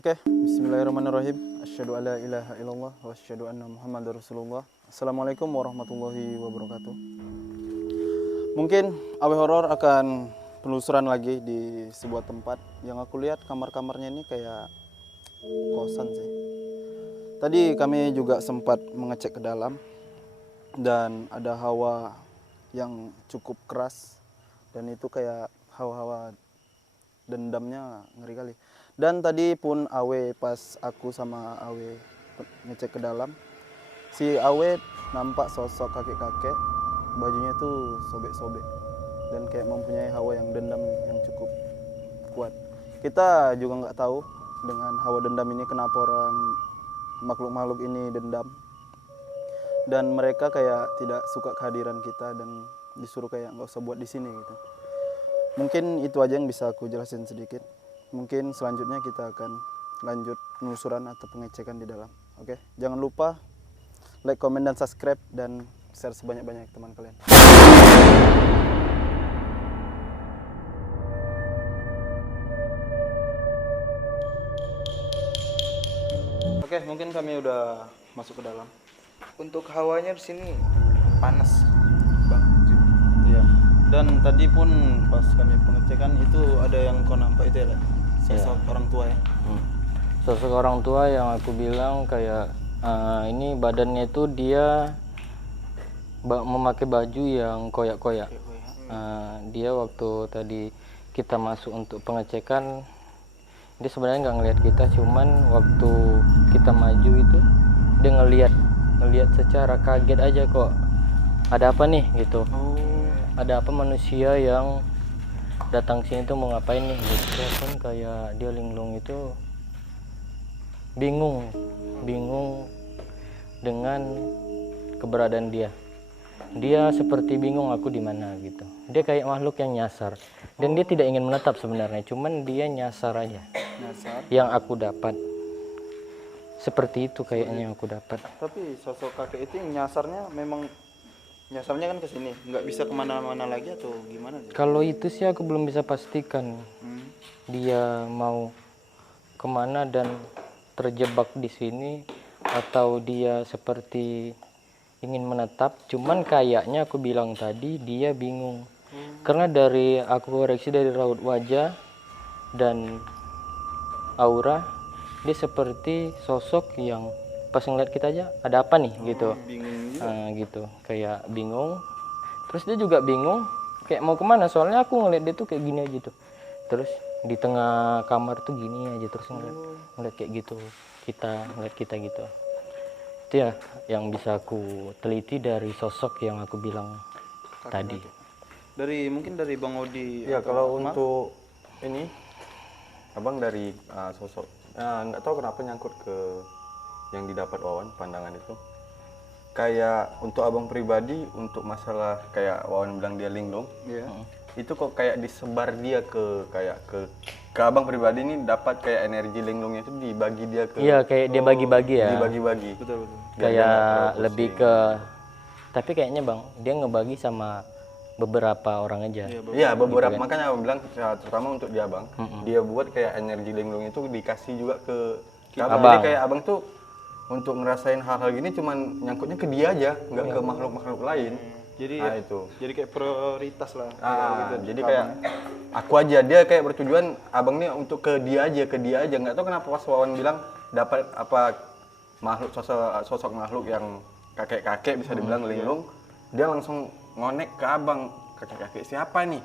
Oke, bismillahirrahmanirrahim. Asyhadu alla ilaha illallah wa asyhadu anna Muhammadar Rasulullah. Assalamualaikum warahmatullahi wabarakatuh. Mungkin Awe Horor akan penelusuran lagi di sebuah tempat yang aku lihat kamar-kamarnya ini kayak kosan sih. Tadi kami juga sempat mengecek ke dalam dan ada hawa yang cukup keras dan itu kayak hawa-hawa dendamnya ngeri kali. Dan tadi pun Awe pas aku sama Awe ngecek ke dalam, si Awe nampak sosok kakek-kakek, bajunya tuh sobek-sobek dan kayak mempunyai hawa yang dendam yang cukup kuat. Kita juga nggak tahu dengan hawa dendam ini kenapa orang makhluk-makhluk ini dendam. Dan mereka kayak tidak suka kehadiran kita dan disuruh kayak nggak usah buat di sini gitu. Mungkin itu aja yang bisa aku jelasin sedikit. Mungkin selanjutnya kita akan lanjut penelusuran atau pengecekan di dalam. Oke, jangan lupa like, komen, dan subscribe dan share sebanyak-banyak teman kalian. Oke, mungkin kami udah masuk ke dalam. Untuk hawanya di sini panas, Bang. Iya. Dan tadi pun pas kami pengecekan itu ada yang kau nampak itu ya, sosok orang tua ya. Sosok orang tua yang aku bilang kayak ini badannya itu dia memakai baju yang koyak-koyak. Dia waktu tadi kita masuk untuk pengecekan, dia sebenarnya nggak ngelihat kita, cuman waktu kita maju itu dia ngelihat secara kaget aja, kok ada apa nih gitu. Ada apa manusia yang datang sini tuh mau ngapain nih gitu kan. Kayak dia linglung itu bingung dengan keberadaan dia seperti bingung aku di mana gitu. Dia kayak makhluk yang nyasar dan dia tidak ingin menetap sebenarnya, cuman dia nyasar aja. Yang aku dapat seperti itu kayaknya yang aku dapat. Tapi sosok kakek itu nyasarnya kan ke sini, nggak bisa kemana-mana lagi atau gimana? Kalau itu sih aku belum bisa pastikan dia mau kemana dan terjebak di sini atau dia seperti ingin menetap. Cuman kayaknya aku bilang tadi dia bingung karena dari aku koreksi dari raut wajah dan aura, dia seperti sosok yang pas ngeliat kita aja ada apa nih gitu. Gitu kayak bingung. Terus dia juga bingung kayak mau kemana, soalnya aku ngeliat dia tuh kayak gini aja tuh. Terus di tengah kamar tuh gini aja terus ngeliat kayak gitu, ngeliat kita gitu. Itu ya yang bisa aku teliti dari sosok yang aku bilang tadi. Mungkin dari Bang Odi. Ya kalau untuk ini abang dari sosok nggak tahu kenapa nyangkut ke yang didapat Wawan pandangan itu. Kayak untuk abang pribadi, untuk masalah kayak Wawan bilang dia linglung, itu kok kayak disebar dia ke abang pribadi ini dapat kayak energi linglungnya itu dibagi dia ke. Iya kayak dia bagi-bagi ya. Dibagi-bagi. Betul. Kayak lebih ke, tapi kayaknya Bang dia ngebagi sama beberapa orang aja. Iya beberapa gitu kan. makanya abang bilang terutama untuk dia Bang, dia buat kayak energi linglung itu dikasih juga ke abang. Jadi kayak abang tuh untuk ngerasain hal-hal gini cuman nyangkutnya ke dia aja, nggak ke makhluk-makhluk lain. Jadi itu. Jadi kayak prioritas lah. Jadi kayak aku aja, dia kayak bertujuan abang nih untuk ke dia aja. Nggak tahu kenapa pas Wawan bilang dapat apa makhluk sosok makhluk yang kakek-kakek bisa dibilang linglung, dia langsung ngonek ke abang, kakek-kakek siapa nih?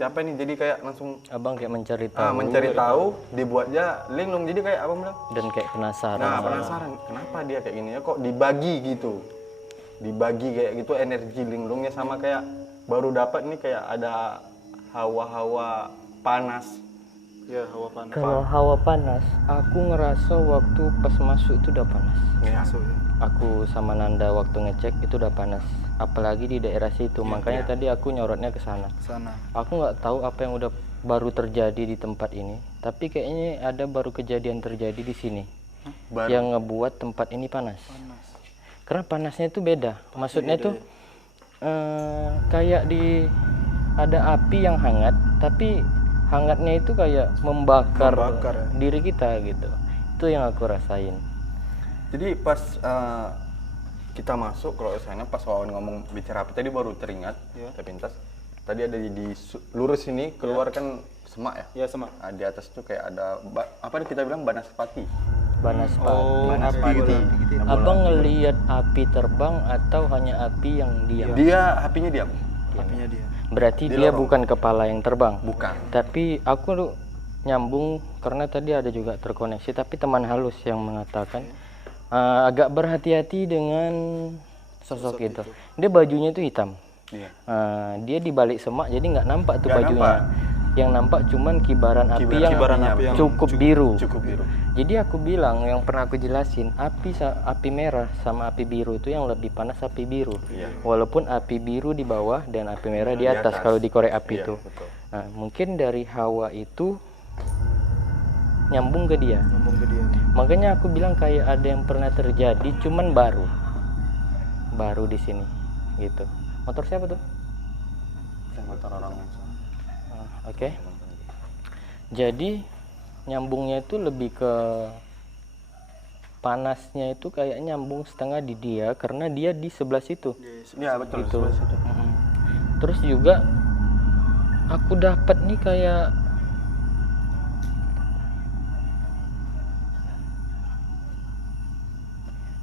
Siapa nih? Jadi kayak langsung Abang kayak mencari tahu, dibuatnya linglung. Jadi kayak abang bilang dan kayak penasaran. nah penasaran kenapa dia kayak gini ya, kok dibagi gitu, kayak gitu energi linglungnya. Sama kayak baru dapat nih kayak ada hawa-hawa panas. Ya, hawa panas. Kalau hawa panas, aku ngerasa waktu pas masuk itu udah panas. Masuk ya. Aku sama Nanda waktu ngecek itu udah panas, apalagi di daerah situ. Makanya tadi aku nyorotnya ke sana. Aku nggak tahu apa yang udah baru terjadi di tempat ini, tapi kayaknya ada baru kejadian terjadi di sini yang ngebuat tempat ini panas. Karena panasnya itu beda. Maksudnya itu kayak ada api yang hangat, tapi hangatnya itu kayak membakar Membakar, ya. diri kita gitu. Itu yang aku rasain. Jadi pas kita masuk kalau sana, pas Wawan ngomong bicara api tadi baru teringat, terpintas. Tadi ada di lurus ini keluar kan semak ya? Ya sama. Nah, di atas tuh kayak ada apa kita bilang banaspati. Banaspati. Oh, Banaspati. api. Abang ngelihat api terbang atau hanya api yang diam? Dia apinya diam. Apinya dia. Berarti Di dia lorong. bukan kepala yang terbang. Bukan. Tapi aku nyambung karena tadi ada juga terkoneksi, tapi teman halus yang mengatakan agak berhati-hati dengan sosok itu. Dia bajunya itu hitam. Iya. Dia di balik semak jadi nggak nampak tuh Nggak bajunya. nampak. Yang nampak cuman kibaran api yang Kibaran api yang cukup biru. Cukup biru. Jadi aku bilang yang pernah aku jelasin, api merah sama api biru itu yang lebih panas api biru. Iya. Walaupun api biru di bawah dan api merah di Di atas atas. kalau di korek api Iya, itu. betul. Nah, mungkin dari hawa itu nyambung ke dia. Ngomong ke dia. Makanya aku bilang kayak ada yang pernah terjadi cuman baru di sini gitu. Motor siapa tuh? Motor orang. Oke. Jadi nyambungnya itu lebih ke panasnya itu kayak nyambung setengah di dia karena dia di sebelah situ. Iya betul. Gitu. sebelah situ. Terus juga aku dapat nih kayak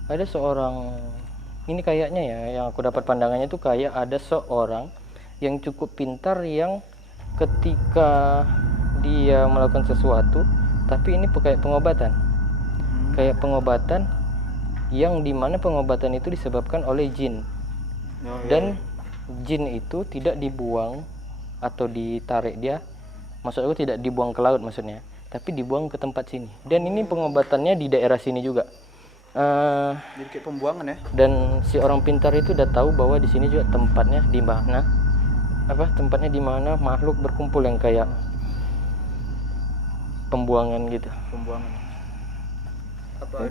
ada seorang, ini kayaknya ya yang aku dapat pandangannya itu kayak ada seorang yang cukup pintar yang ketika dia melakukan sesuatu, tapi ini kayak pengobatan. Kayak pengobatan yang dimana pengobatan itu disebabkan oleh jin. Dan jin itu tidak dibuang atau ditarik dia, maksud aku tidak dibuang ke laut maksudnya, tapi dibuang ke tempat sini. Dan ini pengobatannya di daerah sini juga. Jadi kayak pembuangan ya. Dan si orang pintar itu udah tahu bahwa di sini juga tempatnya di mana, tempatnya di mana makhluk berkumpul yang kayak pembuangan gitu. Pembuangan.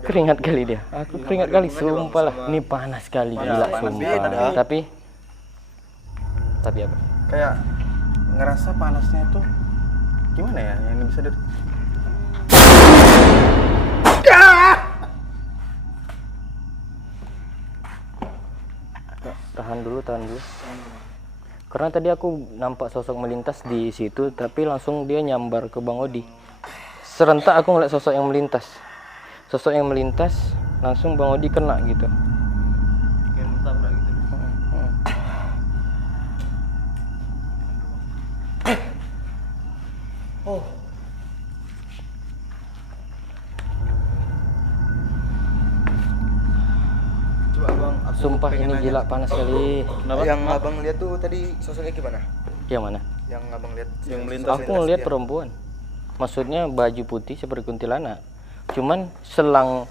Keringat kali dia. Aku keringat kali, sumpah lah. Ini panas kali, gila panas, sumpah. Tapi apa? Kayak ngerasa panasnya itu gimana ya yang bisa dari Tahan dulu. Karena tadi aku nampak sosok melintas di situ, tapi langsung dia nyambar ke Bang Odi. Serentak aku ngeliat sosok yang melintas. Langsung Bang Odi kena gitu. Kayak mentabrak gitu. Oh. Coba Bang, aku Sumpah pengen ini nanya. gila panas sekali. Kenapa? Yang abang lihat tuh tadi sosoknya gimana? Yang mana? Yang abang lihat Yang melintas. Aku ngeliat perempuan. Maksudnya baju putih seperti kuntilanak. Cuman selang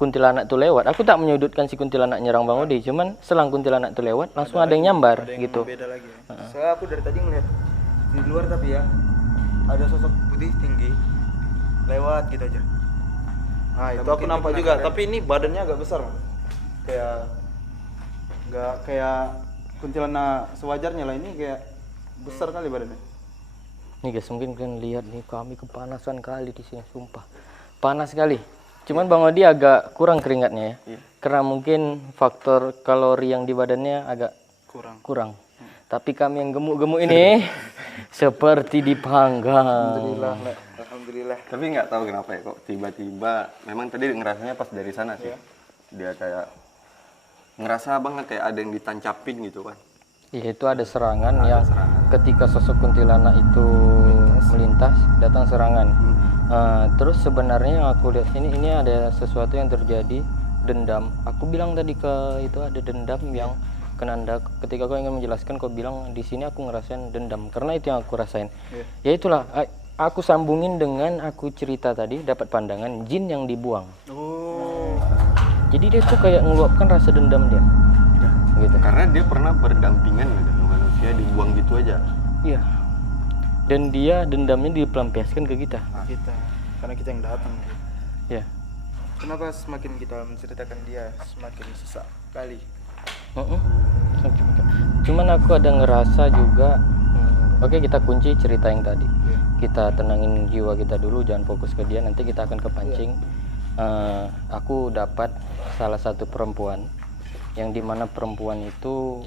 kuntilanak tuh lewat, aku tak menyudutkan si kuntilanak nyerang Bang Odi, cuman selang kuntilanak tuh lewat langsung ada yang nyambar Ada yang gitu. beda lagi ya. Soalnya aku dari tadi ngeliat di luar tapi ya ada sosok putih tinggi lewat gitu aja. Nah, itu Mungkin aku dia nampak pernah juga, keren. tapi ini badannya agak besar, Bang. Kayak nggak kayak kuntilanak sewajarnya lah, ini kayak besar kali badannya. Nih guys, mungkin kalian lihat nih kami kepanasan kali di sini, sumpah. Panas sekali. Cuman Bang Odi agak kurang keringatnya ya. Karena mungkin faktor kalori yang di badannya agak kurang. Tapi kami yang gemuk-gemuk ini seperti dipanggang. Alhamdulillah. tapi nggak tahu kenapa ya kok tiba-tiba memang tadi ngerasanya pas dari sana sih dia kayak ngerasa banget kayak ada yang ditancapin gitu kan. Iya, itu ada serangan yang ketika sosok kuntilanak itu melintas datang serangan. Terus sebenarnya yang aku lihat sini ini ada sesuatu yang terjadi, dendam. Aku bilang tadi ke itu ada dendam yang kenanda. Ketika kau ingin menjelaskan, kau bilang di sini aku ngerasain dendam karena itu yang aku rasain. Ya itulah aku sambungin dengan aku cerita tadi dapat pandangan jin yang dibuang. Jadi dia tuh kayak ngeluapkan rasa dendam dia. Gitu. Karena dia pernah berdampingan dengan manusia dibuang gitu aja. Iya. Dan dia dendamnya dipelampiaskan ke kita. Kita, karena kita yang datang. Ya. Kenapa semakin kita menceritakan dia semakin sesak kali? Cuman aku ada ngerasa juga. Oke, kita kunci cerita yang tadi. kita tenangin jiwa kita dulu, jangan fokus ke dia, nanti kita akan kepancing. Aku dapat salah satu perempuan yang dimana perempuan itu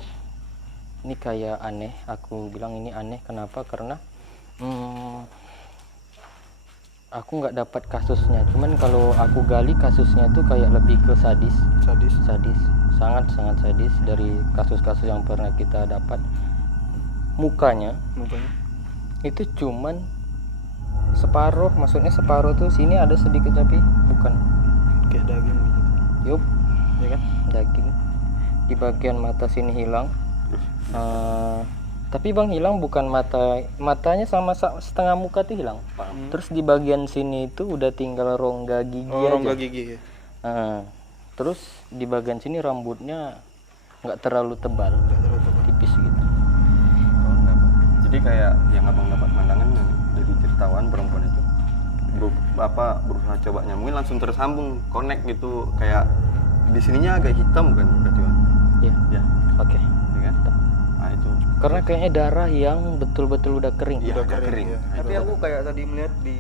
ini kayak aneh. Aku bilang ini aneh, kenapa? Karena aku nggak dapat kasusnya, cuman kalau aku gali kasusnya tuh kayak lebih ke sadis, sangat sadis dari kasus-kasus yang pernah kita dapat. Mukanya itu cuman separuh, maksudnya separuh tuh sini ada sedikit tapi bukan Kayak daging gitu. yup Ya kan? daging. Di bagian mata sini hilang. Tapi bang hilang bukan matanya sama setengah muka tuh hilang. Terus di bagian sini itu udah tinggal rongga gigi aja. Rongga gigi ya. Terus di bagian sini rambutnya nggak terlalu tebal, tipis gitu. Jadi kayak yang abang dapat pandangan dari ceritawan perempuan itu, berusaha coba nyambungin langsung tersambung, connect gitu, kayak di sininya agak hitam kan berarti Bang? Iya. Ya, Oke. ya kan? Nah itu. Karena kayaknya darah yang betul-betul udah kering. Iya, Udah agak kering, kering. iya. Nah, Tapi itu. aku kayak tadi melihat di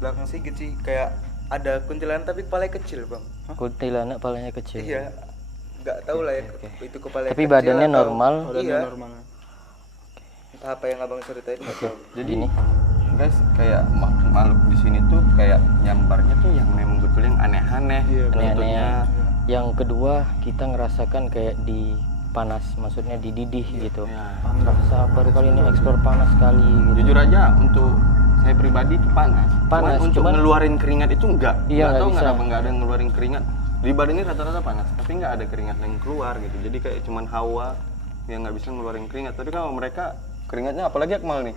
belakang Sigit sih kayak ada kuntilanak tapi kepalanya kecil bang. Kuntilanak palanya kecil. Iya, nggak tahu lah ya Oke. itu kepala Tapi badannya normal. Badannya Iya. normal. Entah apa yang abang ceritain nggak tahu. Jadi Ini. guys, kayak makhluk di sini tuh kayak nyambarnya tuh yang memang betul yang aneh-aneh. Iya, bentuknya. Yang kedua kita ngerasakan kayak di panas, maksudnya dididih gitu. Ya. Rasa baru kali ini ekspor panas sekali gitu. Jujur aja untuk saya pribadi itu panas. Panas, Untuk cuman- ngeluarin keringat itu enggak. Iya, nggak tahu bisa. kenapa nggak ada yang ngeluarin keringat. Di badan ini rata-rata panas, tapi nggak ada keringat yang keluar gitu. Jadi kayak cuman hawa yang nggak bisa ngeluarin keringat. Tapi kalau mereka keringatnya apalagi Akmal nih.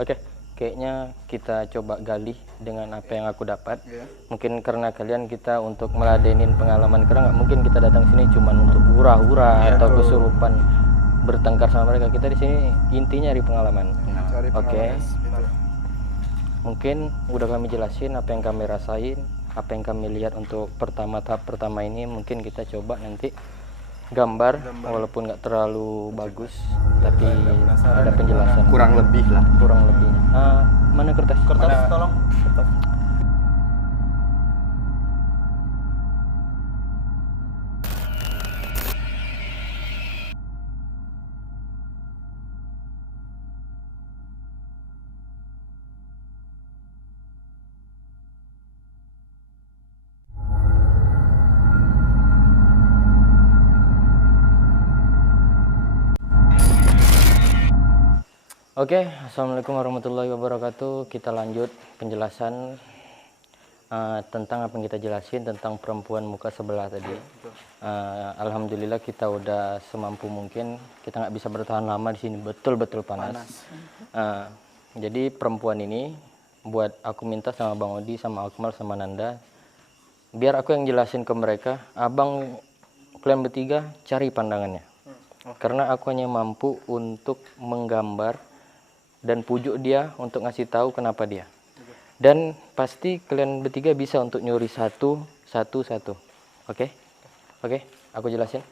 Oke, kayaknya kita coba gali dengan apa yang aku dapat. Iya. Mungkin karena kalian kita untuk meladenin pengalaman, karena nggak mungkin kita datang sini cuma untuk hura-hura Iya, atau kesurupan bertengkar sama mereka. Kita di sini intinya nyari pengalaman. Cari Oke. pengalaman. Gitu. Mungkin udah kami jelasin apa yang kami rasain, apa yang kami lihat untuk tahap pertama ini. Mungkin kita coba nanti gambar. Walaupun nggak terlalu bagus, tapi ada penjelasan Kurang lebih lah. kurang lebihnya. Mana kertas? Kertas tolong. Kertas. Oke, assalamualaikum warahmatullahi wabarakatuh. Kita lanjut penjelasan tentang apa yang kita jelasin tentang perempuan muka sebelah tadi. Alhamdulillah kita udah semampu mungkin. Kita nggak bisa bertahan lama di sini, betul-betul panas. Jadi perempuan ini buat aku minta sama Bang Odi, sama Akmal, sama Nanda, biar aku yang jelasin ke mereka. Abang, kalian bertiga cari pandangannya. Karena aku hanya mampu untuk menggambar dan pujuk dia untuk ngasih tahu kenapa dia. Dan pasti kalian bertiga bisa untuk nyuri satu. Oke? Oke, aku jelasin.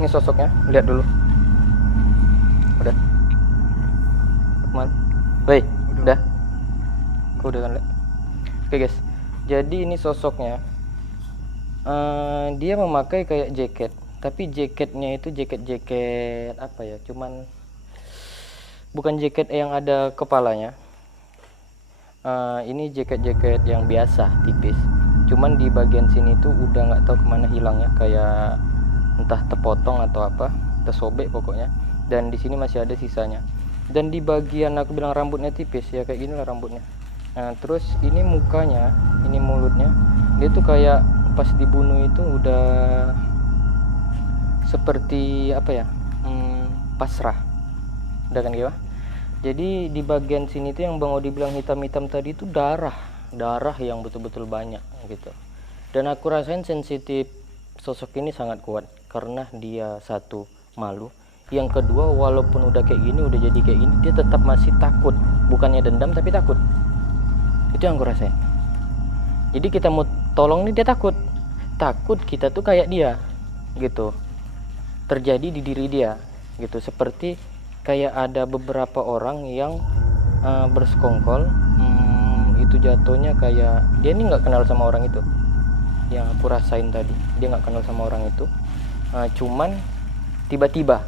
Ini sosoknya, lihat dulu. Udah? Akmal? Woi, udah? Kau udah kan lihat? Oke guys, jadi ini sosoknya. Dia memakai kayak jaket, tapi jaketnya itu jaket apa ya? Cuman bukan jaket yang ada kepalanya. Ini jaket yang biasa, tipis. Cuman di bagian sini tuh udah nggak tahu kemana hilangnya, kayak entah terpotong atau apa, tersobek pokoknya. Dan di sini masih ada sisanya. Dan di bagian aku bilang rambutnya tipis ya, kayak gini lah rambutnya. Nah, terus ini mukanya, ini mulutnya, dia tuh kayak pas dibunuh itu udah seperti apa ya, pasrah. Udah kan gimana? Jadi di bagian sini tuh yang Bang Odi bilang hitam-hitam tadi itu darah yang betul-betul banyak gitu. Dan aku rasain sensitif sosok ini sangat kuat karena dia satu malu, yang kedua walaupun udah kayak gini, udah jadi kayak gini, dia tetap masih takut. Bukannya dendam tapi takut. Itu yang aku rasain. Jadi kita mau tolong nih dia takut kita tuh kayak dia gitu, terjadi di diri dia gitu. Seperti kayak ada beberapa orang yang bersekongkol, itu jatuhnya kayak dia ini nggak kenal sama orang itu. Yang aku rasain tadi, dia nggak kenal sama orang itu. Cuman tiba-tiba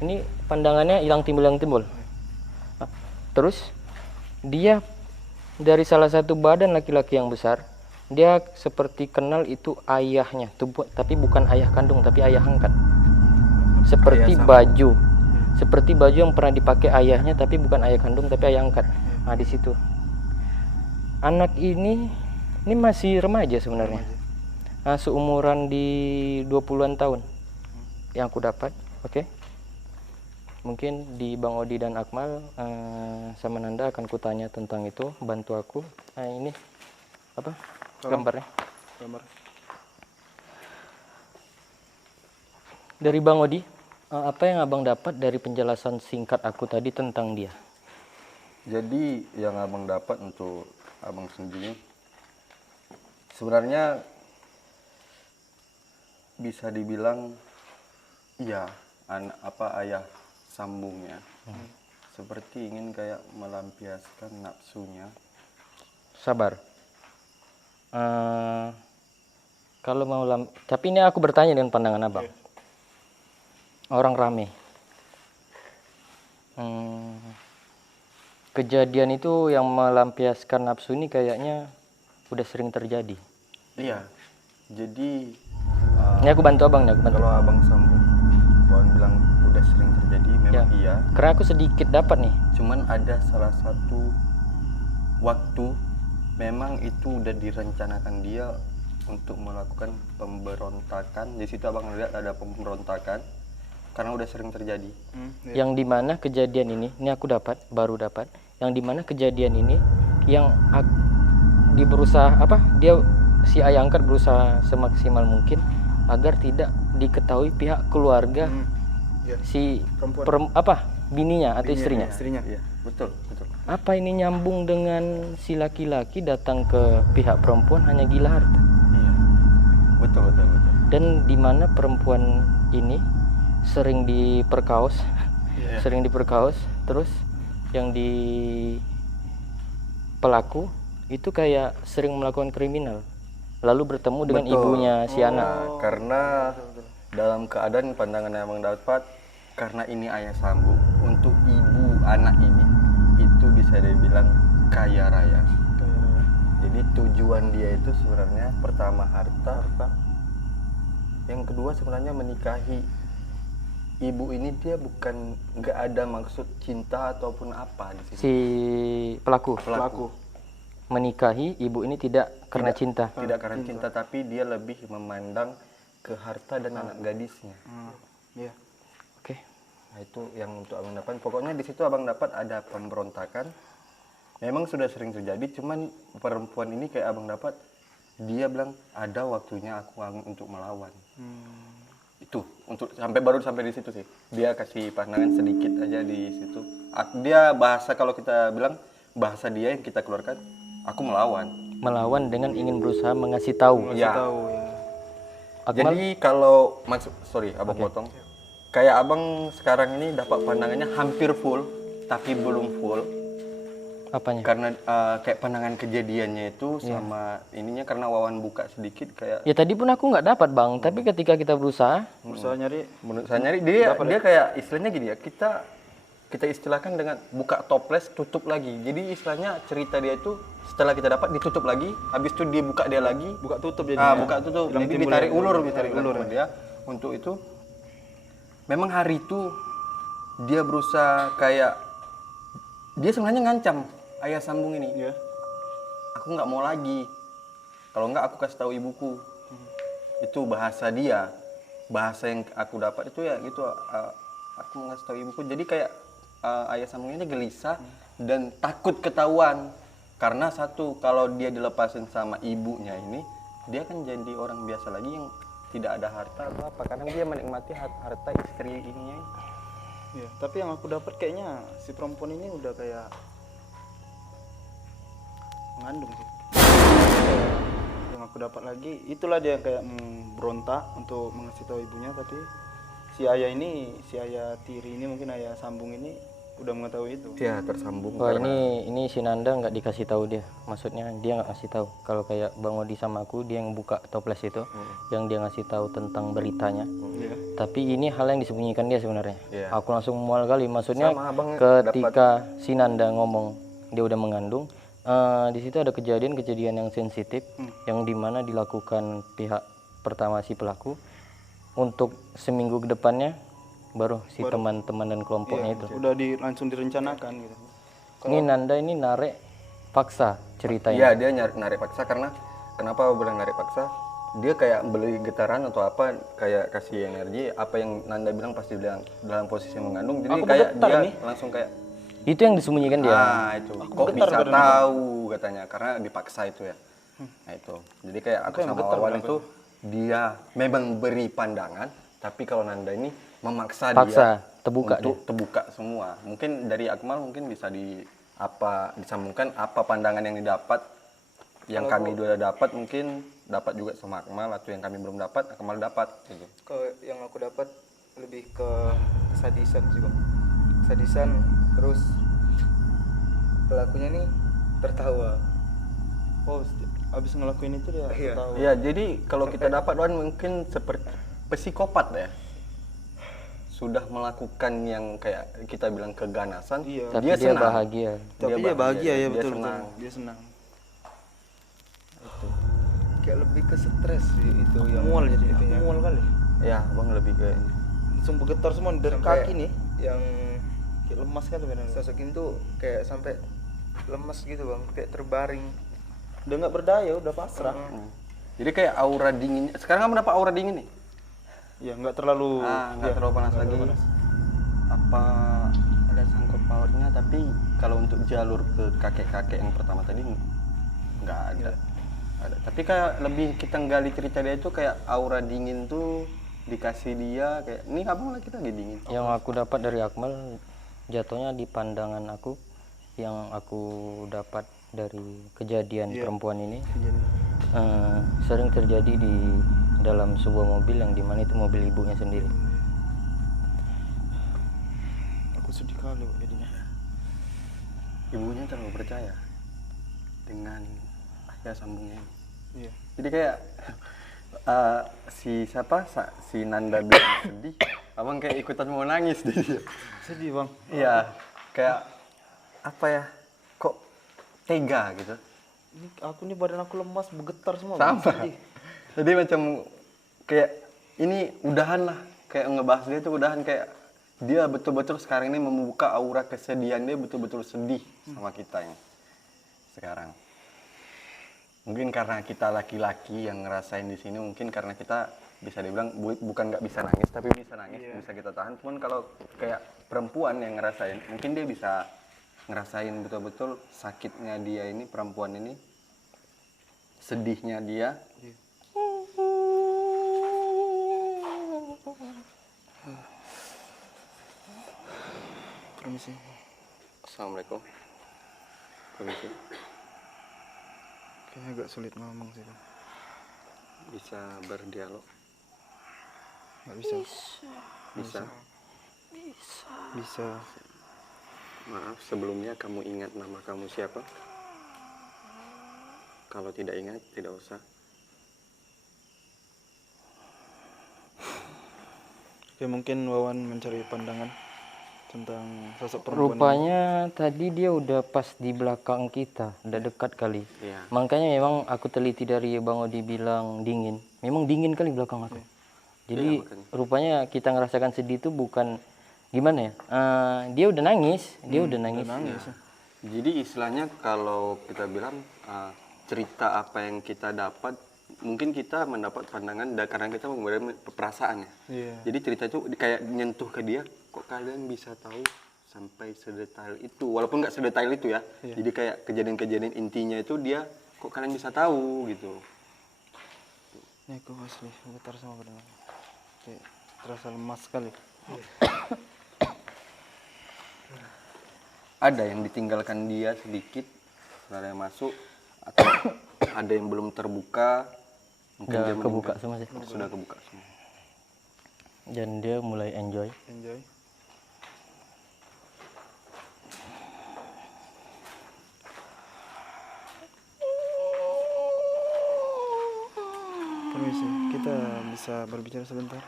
ini pandangannya hilang timbul. Terus dia dari salah satu badan laki-laki yang besar, dia seperti kenal itu ayahnya, tapi bukan ayah kandung, tapi ayah angkat. Seperti baju, seperti baju yang pernah dipakai ayahnya, tapi bukan ayah kandung, tapi ayah angkat. Nah di situ, anak ini masih remaja sebenarnya, seumuran di 20-an tahun yang aku dapat. Oke. Mungkin di Bang Odi dan Akmal sama Nanda akan kutanya tentang itu, bantu aku. Ini apa gambarnya? Gambar. Dari Bang Odi, apa yang abang dapat dari penjelasan singkat aku tadi tentang dia? Jadi yang abang dapat untuk abang sendiri, sebenarnya bisa dibilang ya ayah sambungnya seperti ingin kayak melampiaskan nafsunya. Sabar. Kalau mau tapi ini aku bertanya dengan pandangan abang. Orang rame. Kejadian itu yang melampiaskan nafsu ini kayaknya udah sering terjadi. Iya. Jadi Ini aku bantu abang nih, aku bantu. kalau abang sambung, abang bilang udah sering terjadi, memang iya. Karena aku sedikit dapat nih. Cuman ada salah satu waktu memang itu udah direncanakan dia untuk melakukan pemberontakan. Di situ abang lihat ada pemberontakan karena udah sering terjadi. Yang dimana kejadian ini aku baru dapat. Yang dimana kejadian ini yang si ayah angkat berusaha semaksimal mungkin agar tidak diketahui pihak keluarga si bininya atau istrinya. Iya, betul. Apa ini nyambung dengan si laki-laki datang ke pihak perempuan hanya gila harta? Iya. Betul. Dan di mana perempuan ini sering diperkaos, terus yang di pelaku itu kayak sering melakukan kriminal, lalu bertemu dengan ibunya si anak. Karena dalam keadaan pandangan yang abang dapat, karena ini ayah sambung, untuk ibu anak ini itu bisa dibilang kaya raya. Jadi tujuan dia itu sebenarnya pertama harta, yang kedua sebenarnya menikahi ibu ini. Dia bukan nggak ada maksud cinta ataupun apa di sini. Si pelaku menikahi ibu ini tidak karena cinta. Tidak karena cinta, tapi dia lebih memandang ke harta dan anak gadisnya. Iya. Oke. Nah itu yang untuk abang dapat. Pokoknya di situ abang dapat ada pemberontakan. Memang sudah sering terjadi, cuman perempuan ini kayak abang dapat, dia bilang ada waktunya aku untuk melawan. Itu baru sampai di situ sih. Dia kasih pandangan sedikit aja di situ. Dia bahasa, kalau kita bilang bahasa dia yang kita keluarkan, aku melawan Dengan ingin berusaha mengasih tahu. ya. Akmal? Jadi kalau abang potong, kayak abang sekarang ini dapat pandangannya hampir full tapi belum full. Apanya? Karena kayak pandangan kejadiannya itu sama ininya, karena Wawan buka sedikit kayak. Ya tadi pun aku nggak dapat bang, tapi ketika kita berusaha nyari dia kayak istilahnya gini ya, kita istilahkan dengan buka toples tutup lagi. Jadi istilahnya cerita dia itu setelah kita dapat ditutup lagi, habis itu dia buka dia lagi, buka tutup jadi. buka tutup. Jadi ditarik ulur sama dia. Untuk itu memang hari itu dia berusaha kayak dia sebenarnya ngancam ayah sambung ini. Iya. Aku nggak mau lagi. Kalau nggak aku kasih tahu ibuku. Itu bahasa dia. Bahasa yang aku dapat itu ya gitu. Aku mau kasih tahu ibuku. Jadi kayak ayah sambung ini gelisah dan takut ketahuan. Karena satu, kalau dia dilepasin sama ibunya ini, dia kan jadi orang biasa lagi yang tidak ada harta atau apa. Karena dia menikmati harta istri ininya. Iya, tapi yang aku dapat kayaknya si perempuan ini udah kayak mengandung sih. Yang aku dapat lagi, itulah dia kayak berontak untuk mengasih tahu ibunya, tapi si ayah tiri ini, mungkin ayah sambung ini udah mengetahui itu. Ya tersambung. Wah, karena ini si Nanda nggak dikasih tahu dia. Maksudnya dia nggak ngasih tahu. Kalau kayak Bang Odi sama aku, dia yang buka toples itu, yang dia ngasih tahu tentang beritanya. Iya. Tapi ini hal yang disembunyikan dia sebenarnya. Iya. Aku langsung mual kali. Maksudnya Sama, Abang ketika si Nanda ngomong dia udah mengandung, di situ ada kejadian-kejadian yang sensitif, yang dimana dilakukan pihak pertama si pelaku untuk seminggu ke depannya, baru si teman-teman dan kelompoknya itu. Udah langsung direncanakan gitu. Ini Nanda ini narik paksa ceritanya. iya dia narik paksa. Karena kenapa aku bilang narik paksa? Dia kayak beli getaran atau apa, kayak kasih energi. Apa yang Nanda bilang pasti bilang dalam posisi mengandung. Jadi Aku kayak bergetar dia nih. langsung kayak Itu yang disembunyikan dia. itu kok bisa tahu katanya karena dipaksa itu ya. Nah itu. Jadi kayak aku sama Wawan itu dia memang beri pandangan, tapi kalau Nanda ini memaksa Paksa, dia terbuka untuk terbuka semua. Mungkin dari Akmal mungkin bisa disambungkan apa pandangan yang didapat, yang kami udah dapat mungkin dapat juga sama Akmal, atau yang kami belum dapat Akmal dapat gitu. Kalau yang aku dapat lebih ke kesadisan sih bang, kesadisan, terus pelakunya nih tertawa. Oh, abis ngelakuin itu dia Iya. tahu. Iya, jadi kalau kita dapat Wan mungkin seperti psikopat ya. Sudah melakukan yang kayak kita bilang keganasan. Iya. Tapi Dia dia senang. bahagia. Tapi dia bahagia ya, dia betul senang. betul. Dia senang. Kayak lebih ke stres sih itu yang Mual jadi itunya. mual kali. Ya, Bang lebih ke ini. Langsung bergetar semua dari Sampai kaki nih. yang Kayak lemas kan sebenarnya. sosok ini tuh kayak sampai lemes gitu bang, kayak terbaring. Udah nggak berdaya, udah pasrah. Jadi kayak aura dingin. Sekarang kamu dapat aura dingin nih? Ya nggak terlalu. Nggak terlalu panas lagi. Apa ada sangkut pautnya? Tapi kalau untuk jalur ke kakek-kakek yang pertama tadi nggak ada. Ada. Tapi kayak lebih kita gali cerita dia itu kayak aura dingin tuh dikasih dia kayak ini abang lagi dingin. Yang aku dapat dari Akmal jatuhnya di pandangan aku, yang aku dapat dari kejadian perempuan ini sering terjadi di dalam sebuah mobil yang dimana itu mobil ibunya sendiri. Aku sedih kali Pak, jadinya. Ibunya terlalu percaya dengan ayah sambungnya ini. Iya. Jadi kayak si Nanda bilang sedih, abang kayak ikutan mau nangis dia. Sedih bang. Iya, kayak apa ya? Kok tega gitu? Ini aku nih badan aku lemas, bergetar semua. Bang. Sama. Sedih. Jadi macam kayak ini udahan lah, kayak ngebahas dia tuh udahan kayak dia betul-betul sekarang ini membuka aura kesedihan dia, betul-betul sedih sama kita yang sekarang. Mungkin karena kita laki-laki yang ngerasain di sini, mungkin karena kita bisa dibilang bukan nggak bisa nangis, tapi bisa nangis, bisa kita tahan. Cuman kalau kayak perempuan yang ngerasain, mungkin dia bisa ngerasain betul-betul sakitnya dia ini, perempuan ini, sedihnya dia. Permisi. Assalamualaikum. Permisi. Kayaknya agak sulit ngomong sih bang. Bisa berdialog? Nggak bisa. Bisa. Bisa. Maaf, sebelumnya kamu ingat nama kamu siapa? Kalau tidak ingat, tidak usah. Oke, mungkin Wawan mencari pandangan tentang sosok perempuan. Rupanya tadi dia udah pas di belakang kita, udah dekat kali. Iya. Makanya memang aku teliti dari Bang Odi bilang dingin. Memang dingin kali belakang aku. Jadi rupanya kita ngerasakan sedih itu bukan gimana ya? Dia udah nangis, Jadi istilahnya kalau kita bilang cerita apa yang kita dapat, mungkin kita mendapat pandangan karena kita memberi perasaan ya. Iya. Jadi cerita itu kayak nyentuh ke dia, kok kalian bisa tahu sampai sedetail itu, walaupun nggak sedetail itu ya. Jadi kayak kejadian-kejadian intinya itu dia, kok kalian bisa tahu gitu. Ini aku asli getar sama badan aku. Kayak terasa lemas sekali. Ada yang ditinggalkan dia sedikit, ada yang masuk, atau ada yang belum terbuka, mungkin udah dia kebuka meninggal. semua sih. Sudah kebuka semua. Dan dia mulai enjoy. Enjoy. bisa berbicara sebentar?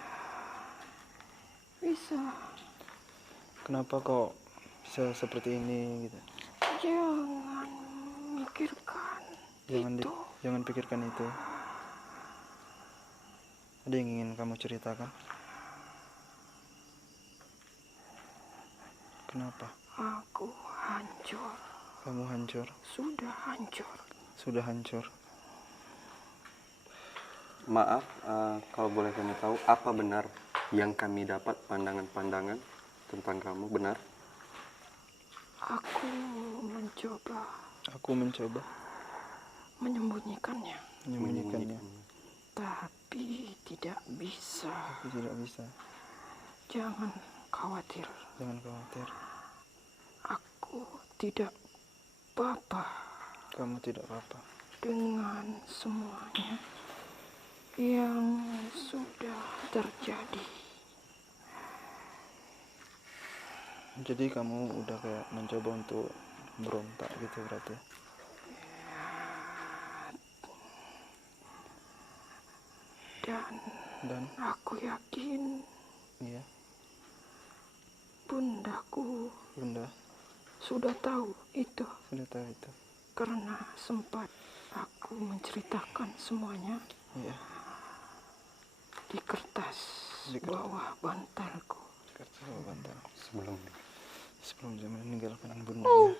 Bisa. Kenapa kok bisa seperti ini gitu? Jangan mikirkan itu. Jangan pikirkan itu. Ada yang ingin kamu ceritakan? Kenapa? Aku hancur. Kamu hancur? Sudah hancur. Sudah hancur. Maaf, kalau boleh kami tahu, apa benar yang kami dapat pandangan-pandangan tentang kamu, benar? Aku mencoba Aku mencoba menyembunyikannya, menyembunyikannya, tapi tidak bisa. tapi tidak bisa. Jangan khawatir. Jangan khawatir. Aku tidak apa-apa Kamu tidak apa-apa. dengan semuanya yang sudah terjadi. Jadi kamu udah kayak mencoba untuk berontak gitu berarti? Dan Aku yakin iya, bundaku Bunda sudah tahu itu sudah tahu itu. karena sempat aku menceritakan semuanya Iya, di kertas Di kertas. bawah bantalku. kertas bantal. Sebelum Sebelum dia meninggalkan bundanya.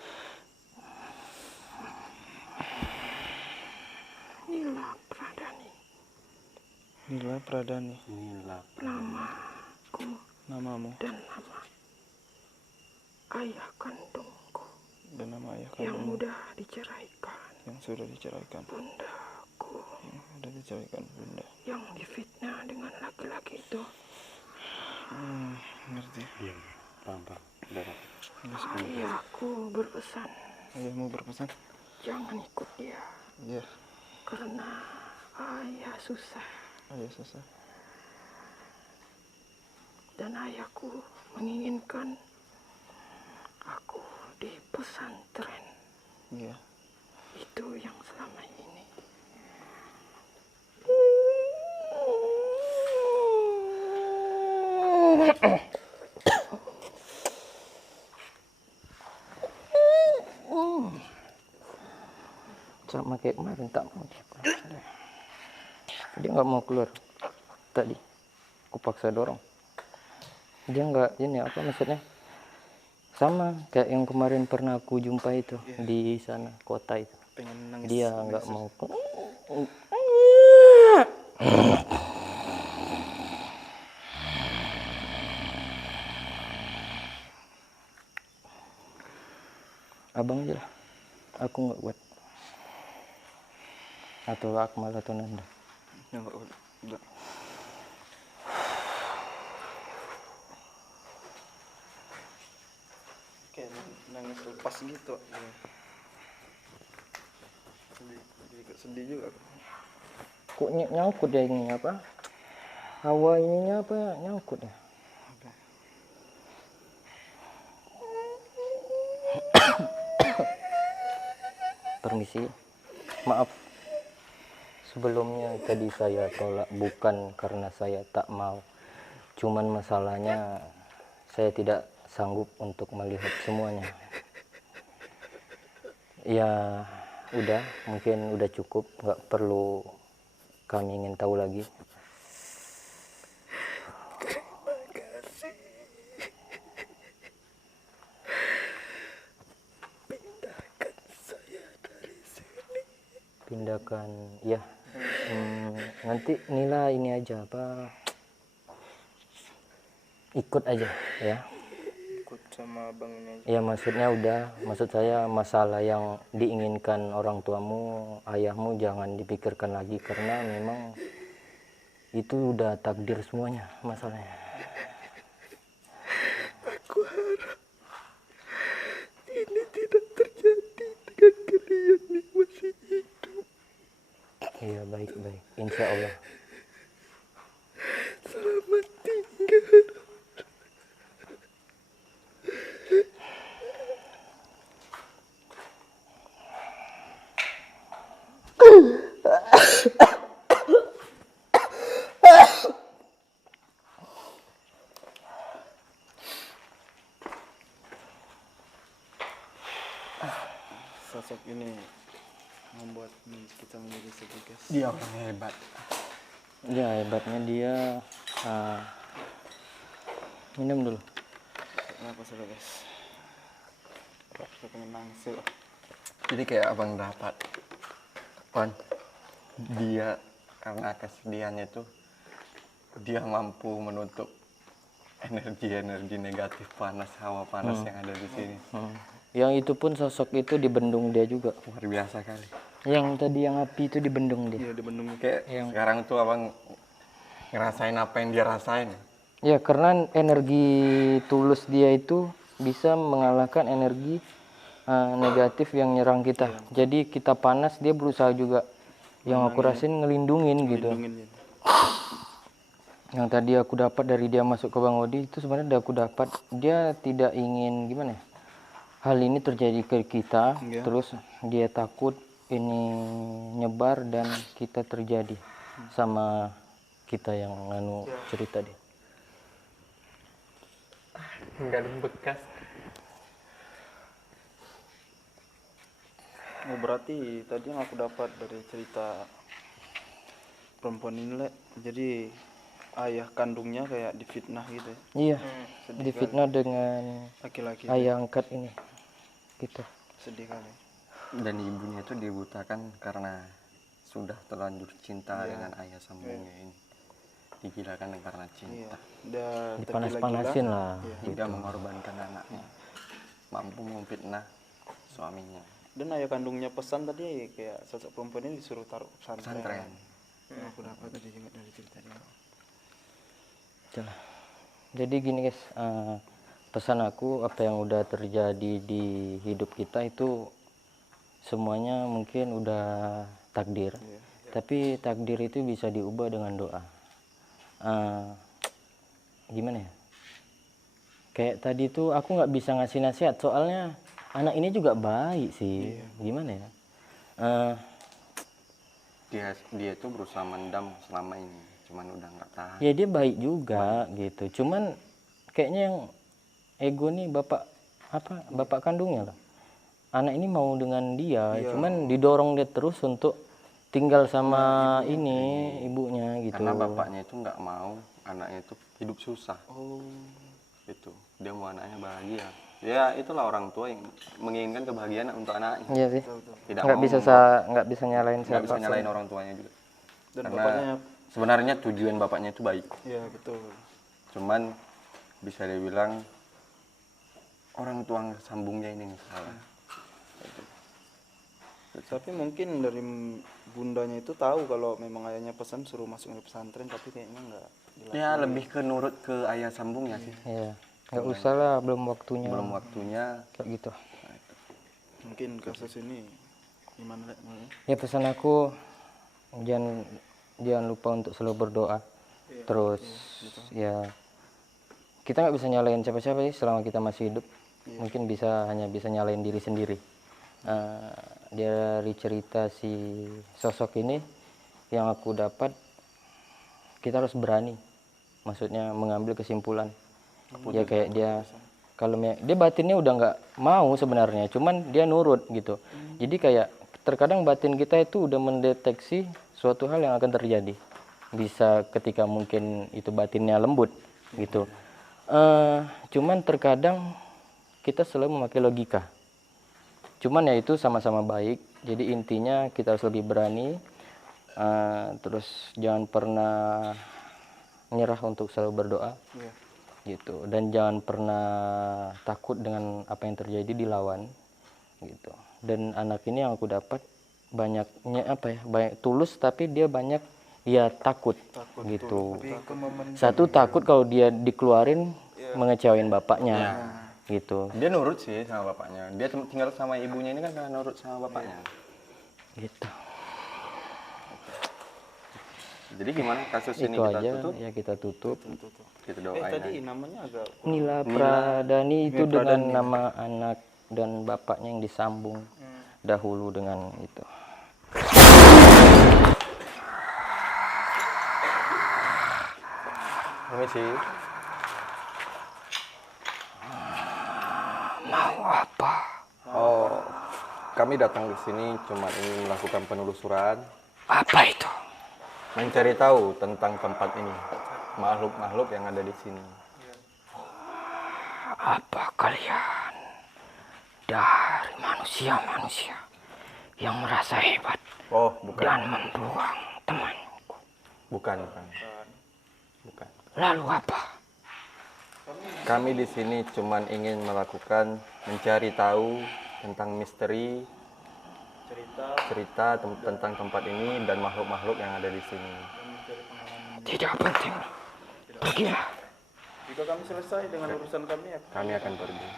Nila Pradani, Nila Pradani, inilah namaku namamu dan nama ayah kandungku dan nama ayah yang kandungmu mudah diceraikan, yang sudah diceraikan. bundaku Yang sudah diceraikan bunda. yang difitnah dengan laki-laki itu. Ngerti. Iya, paham. Udah, Pak. Ayahku berpesan Ayahmu berpesan? jangan ikut dia Iya, karena ayah susah ayah susah. dan ayahku menginginkan aku di pesantren. Iya. Itu yang selama ini sama kayak kemarin, tak mau dia nggak mau keluar tadi, aku paksa dorong dia nggak, ini apa maksudnya, sama kayak yang kemarin pernah aku jumpa itu di sana kota itu, Pengen nangis. dia nggak mau abang aja lah, aku nggak kuat, atau Akmal atau Nanda. Ya, udah. Kayak nangis lepas gitu. Ya. Sedih, sedih juga. Kok nyangkut ya ini apa? Hawa ininya apa nyangkut ya? Permisi, maaf. Sebelumnya tadi saya tolak bukan karena saya tak mau. Cuman masalahnya saya tidak sanggup untuk melihat semuanya. Ya udah, mungkin udah cukup, nggak perlu kami ingin tahu lagi. Pindahkan ya. Nanti Nila ini aja apa, ikut aja ya. Ikut sama abang ini aja. Ya maksudnya udah, maksud saya masalah yang diinginkan orang tuamu, ayahmu jangan dipikirkan lagi karena memang itu udah takdir semuanya masalahnya. aku harap ini tidak terjadi dengan kalian yang masih hidup. Iya baik-baik, insya Allah. Selamat tinggal. sosok ini membuat kita menjadi sedih guys. Dia orang hebat. Ya hebatnya dia minum dulu. Kenapa sih guys? Saya pengen nangis ya. Jadi kayak abang dapat, dia karena kesedihannya itu dia mampu menutup energi negatif panas, hawa panas yang ada di sini. Yang itu pun sosok itu dibendung dia juga. Luar biasa kali. Yang tadi yang api itu dibendung dia. Iya di Bandung. Kayak sekarang tuh abang ngerasain apa yang dia rasain. Ya karena energi tulus dia itu bisa mengalahkan energi negatif yang nyerang kita. Jadi kita panas dia berusaha juga. Yang aku rasain ngelindungin gitu. Lindungin ya. Yang tadi aku dapat dari dia masuk ke Bang Odi itu sebenarnya aku dapat dia tidak ingin gimana ya, hal ini terjadi ke kita. Iya. Terus dia takut ini nyebar dan kita terjadi sama kita yang cerita dia. Enggak ada bekas. Oh, berarti tadi yang aku dapat dari cerita perempuan ini Le, jadi ayah kandungnya kayak difitnah gitu ya. Iya, sedih difitnah dengan Laki-laki ayah angkat ini gitu. sedih kali. Dan ibunya itu dibutakan karena sudah terlanjur cinta dengan ayah sambungnya ini. Digilakan karena Iya, cinta. dia Dipanas-panasin tergila-gila. lah. Tidak mengorbankan anaknya. Mampu memfitnah suaminya. Dan ayah kandungnya pesan tadi kayak sosok perempuan ini disuruh taruh pesantren. Pesantren. Yang aku dapat tadi juga dari cerita dia. Itulah. Jadi gini guys, pesan aku apa yang udah terjadi di hidup kita itu semuanya mungkin udah takdir. Tapi takdir itu bisa diubah dengan doa. Gimana ya? Kayak tadi tuh aku nggak bisa ngasih nasihat soalnya anak ini juga baik sih. Gimana ya? Dia tuh berusaha mendam selama ini, cuman udah nggak tahan. Ya dia baik juga gitu. Cuman kayaknya yang ego nih bapak kandungnya lah. Anak ini mau dengan dia, cuman didorong dia terus untuk tinggal sama ibunya gitu. Karena bapaknya itu nggak mau anaknya itu hidup susah. Oh, Itu dia mau anaknya bahagia. Ya itulah orang tua yang menginginkan kebahagiaan untuk anaknya. Iya sih. Tidak Nggak mau bisa nyalain nggak bisa siapa. nyalain orang tuanya juga. dan Karena bapaknya sebenarnya tujuan bapaknya itu baik. ya betul. Cuman bisa dibilang orang tua sambungnya ini yang salah. Tapi mungkin dari bundanya itu tahu kalau memang ayahnya pesan suruh masuk ke pesantren, tapi kayaknya enggak. Ya lebih ke nurut ke ayah sambungnya sih. Iya. Nggak usah lah, belum waktunya. Belum waktunya. Kayak gitu. Mungkin kasus ini gimana Le? Ya pesan aku jangan lupa untuk selalu berdoa. Terus ya kita nggak bisa nyalain siapa-siapa sih selama kita masih hidup. Mungkin hanya bisa nyalain diri sendiri. Dari cerita si sosok ini yang aku dapat, kita harus berani, maksudnya mengambil kesimpulan. Ya kayak dia kalau dia batinnya udah nggak mau sebenarnya, cuman dia nurut gitu. Jadi kayak terkadang batin kita itu udah mendeteksi suatu hal yang akan terjadi. Bisa ketika mungkin itu batinnya lembut gitu. Cuman terkadang kita selalu memakai logika. Cuman ya itu sama-sama baik. Jadi intinya kita harus lebih berani. Terus jangan pernah nyerah untuk selalu berdoa. Gitu. Dan jangan pernah takut dengan apa yang terjadi di lawan. Gitu. Dan anak ini yang aku dapat banyaknya banyak tulus, tapi dia banyak takut gitu. Satu takut kalau dia dikeluarin mengecewain bapaknya. Gitu. Dia nurut sih sama bapaknya. Dia tinggal sama ibunya ini kan karena nurut sama bapaknya. Gitu. Jadi gimana kasus ini Itu kita aja tutup? ya kita tutup. Kita doain Tadi aja. namanya agak Nila Pradani itu dengan nama anak dan bapaknya yang disambung dahulu dengan itu. Permisi. Mau apa? Oh, kami datang ke sini cuma ingin melakukan penelusuran, Apa itu? mencari tahu tentang tempat ini, makhluk-makhluk yang ada di sini. Apa kalian dari manusia-manusia yang merasa hebat Oh, bukan. dan membuang temanku? Bukan. Bukan. Lalu apa? Kami di sini cuma ingin melakukan mencari tahu tentang misteri, cerita tentang tempat ini dan makhluk-makhluk yang ada di sini. Tidak penting. Pergilah. Jika kami selesai dengan urusan kami, Kami akan pergi.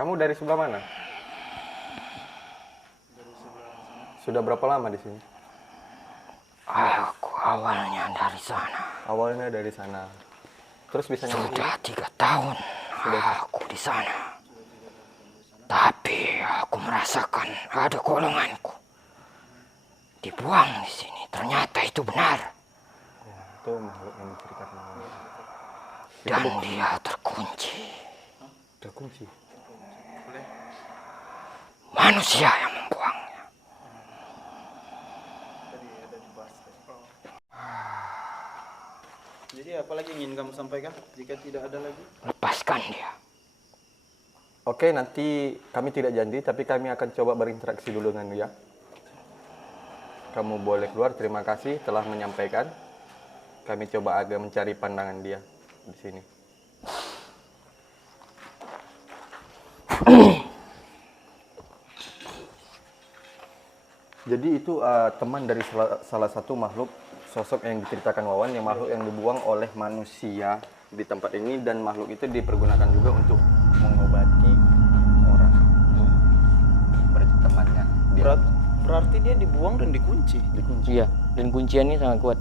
Kamu dari sebelah mana? Sudah berapa lama di sini? Aku awalnya dari sana. Awalnya dari sana. Terus bisa nyampe sini? Sudah 3 tahun aku di sana. Tapi aku merasakan ada golonganku dibuang di sini. Ternyata itu benar. Ya, itu makhluk yang menceritakan. Dan dia terkunci. Terkunci. Manusia yang membuangnya. Jadi apa lagi ingin kamu sampaikan jika tidak ada lagi? Lepaskan dia. Oke, nanti kami tidak janji, tapi kami akan coba berinteraksi dulu dengan dia. Kamu boleh keluar, terima kasih telah menyampaikan. Kami coba agak mencari pandangan dia di sini. Jadi itu teman dari salah satu makhluk sosok yang diceritakan Wawan, yang makhluk yang dibuang oleh manusia di tempat ini, dan makhluk itu dipergunakan juga untuk mengobati orang. Berarti temannya. Dia Berarti dia dibuang dan dikunci. Iya, dan kunciannya sangat kuat.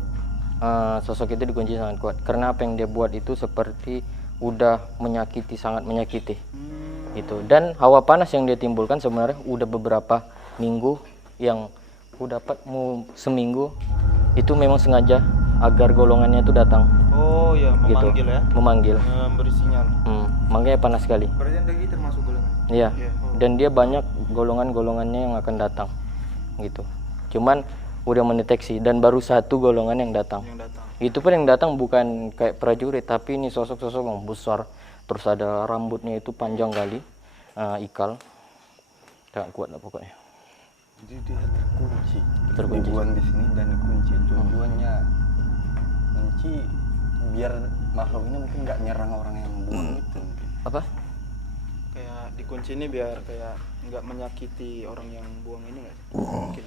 Sosok itu dikunci sangat kuat. Karena apa yang dia buat itu seperti udah menyakiti, sangat menyakiti. Gitu. Dan hawa panas yang dia timbulkan sebenarnya udah beberapa minggu, yang udah dapat seminggu itu memang sengaja agar golongannya itu datang. Oh ya, Gitu. memanggil ya. Memanggil. Memberi sinyal. Makanya panas sekali. Berarti yang tadi termasuk golongan. Iya. Iya. Dan dia banyak golongan-golongannya yang akan datang. Gitu. Cuman udah mendeteksi dan baru 1 golongan yang datang. Yang datang. Itu pun yang datang bukan kayak prajurit, tapi ini sosok-sosok yang besar. Terus ada rambutnya itu panjang kali, ikal. Gak kuat lah pokoknya. Jadi dia terkunci. Terkunci. Dibuang di sini dan dikunci. Tujuannya kunci biar makhluk ini mungkin nggak nyerang orang yang buang itu. Apa? Kayak dikunci ini biar kayak nggak menyakiti orang yang buang ini nggak sih? Mungkin.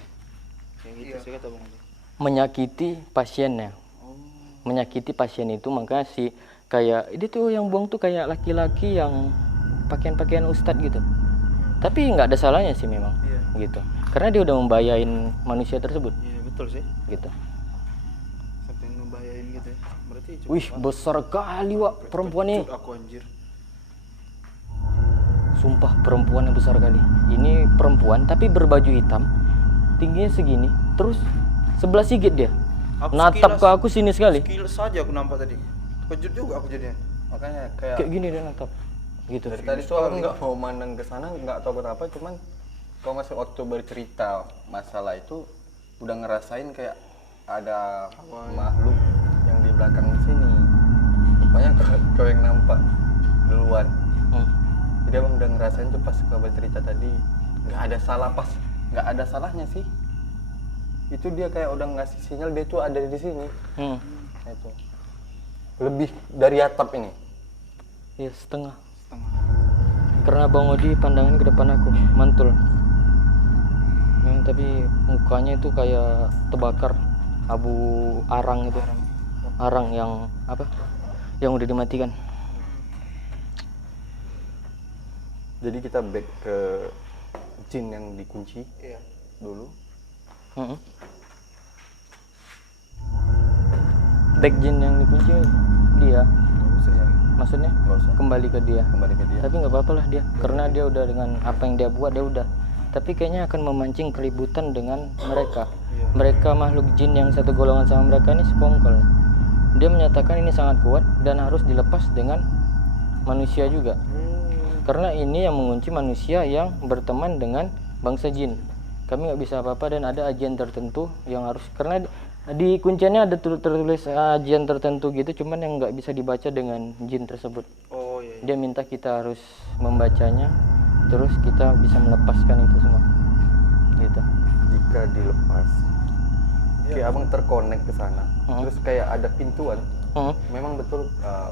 Yang gitu sih kata Bang Ali. Menyakiti pasiennya. Menyakiti pasien itu, makanya kayak ini tuh yang buang tuh kayak laki-laki yang pakaian-pakaian ustadz gitu. Tapi nggak ada salahnya sih memang. Gitu. Karena dia udah membahayain manusia tersebut. Iya betul sih. Gitu. Sampai ngebahayain gitu ya. Berarti cukup Wih, besar kali Wak perempuan ini. aku anjir. Sumpah perempuan yang besar kali. Ini perempuan tapi berbaju hitam, tingginya segini, terus sebelah sigit dia. Natap ke aku sini sekali. Sekilas saja aku nampak tadi. Kejut juga aku jadinya. Makanya kayak Kayak gini dia natap. Gitu. dari tadi tuh aku nggak mau mandang ke sana, nggak tahu kenapa, cuman kalau masih waktu bercerita masalah itu udah ngerasain kayak ada makhluk yang di belakang sini. Rupanya kau yang nampak duluan. Jadi abang udah ngerasain tuh pas kau bercerita tadi, nggak ada salahnya sih. Itu dia kayak udah ngasih sinyal dia tuh ada di sini. Nah, itu lebih dari atap ini. Ya setengah. Karena Bang Odi pandangan ke depan aku mantul. Tapi mukanya itu kayak terbakar abu arang itu. Arang yang apa? Yang udah dimatikan. Jadi kita back ke jin yang dikunci dulu. Back jin yang dikunci dia. Maksudnya Nggak usah. kembali ke dia. Kembali ke dia. Tapi nggak apa-apa lah dia, karena dia udah dengan apa yang dia buat dia udah. Tapi kayaknya akan memancing keributan dengan mereka. Mereka makhluk jin yang satu golongan sama mereka ini sekongkol. Dia menyatakan ini sangat kuat dan harus dilepas dengan manusia juga. karena ini yang mengunci manusia yang berteman dengan bangsa jin. Kami nggak bisa apa-apa dan ada ajian tertentu yang harus, karena di kunciannya ada tertulis ajian tertentu gitu, cuman yang nggak bisa dibaca dengan jin tersebut. Oh iya. Dia minta kita harus membacanya, terus kita bisa melepaskan itu semua. Gitu. Jika dilepas, kayak abang terkonek ke sana, terus kayak ada pintuan. Memang betul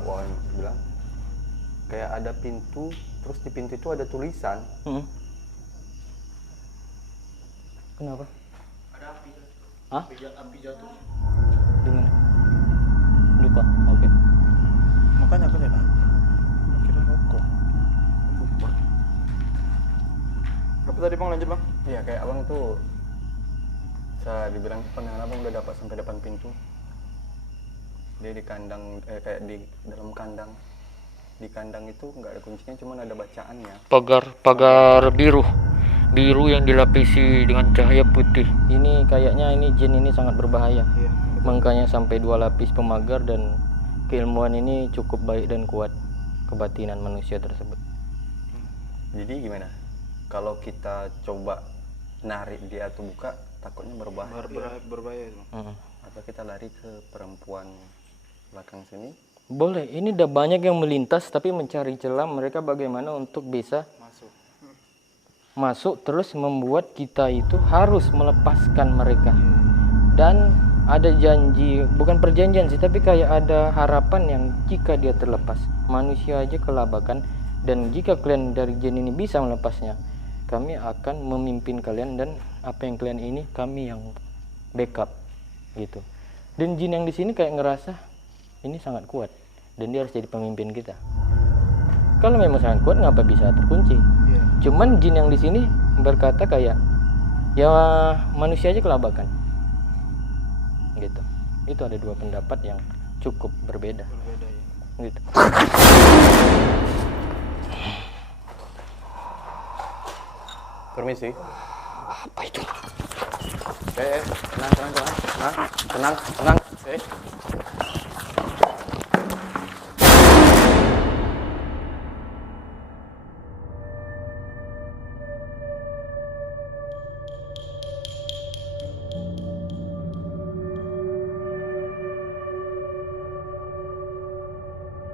Wawan bilang, kayak ada pintu, terus di pintu itu ada tulisan. Kenapa? Ada api jatuh. Hah? Api jatuh. Di mana? Lupa. Oke. Makanya aku lihat api. Kira rokok. Lupa. Apa tadi bang, lanjut bang? Iya, kayak abang tuh bisa dibilang pandangan abang udah dapat sampai depan pintu. Dia di kandang, kayak di dalam kandang. Di kandang itu nggak ada kuncinya, cuman ada bacaannya. Pagar biru yang dilapisi dengan cahaya putih. Ini kayaknya ini jin ini sangat berbahaya. Iya. Makanya sampai 2 lapis pemagar, dan keilmuan ini cukup baik dan kuat kebatinan manusia tersebut. Jadi gimana? Kalau kita coba narik dia atau buka, takutnya berbahaya. Berbahaya itu. Atau kita lari ke perempuan belakang sini. Boleh, ini udah banyak yang melintas tapi mencari celah mereka bagaimana untuk bisa masuk terus membuat kita itu harus melepaskan mereka. Dan ada janji, bukan perjanjian sih, tapi kayak ada harapan yang jika dia terlepas, manusia aja kelabakan, dan jika kalian dari jin ini bisa melepasnya, kami akan memimpin kalian, dan apa yang kalian ini kami yang backup gitu. Dan jin yang di sini kayak ngerasa ini sangat kuat dan dia harus jadi pemimpin kita. Kalau memang sangat kuat, ngapa bisa terkunci? Cuman jin yang di sini berkata kayak ya manusia aja kelabakan gitu. Itu ada 2 pendapat yang cukup berbeda ya. Gitu. Permisi. Apa itu? Tenang.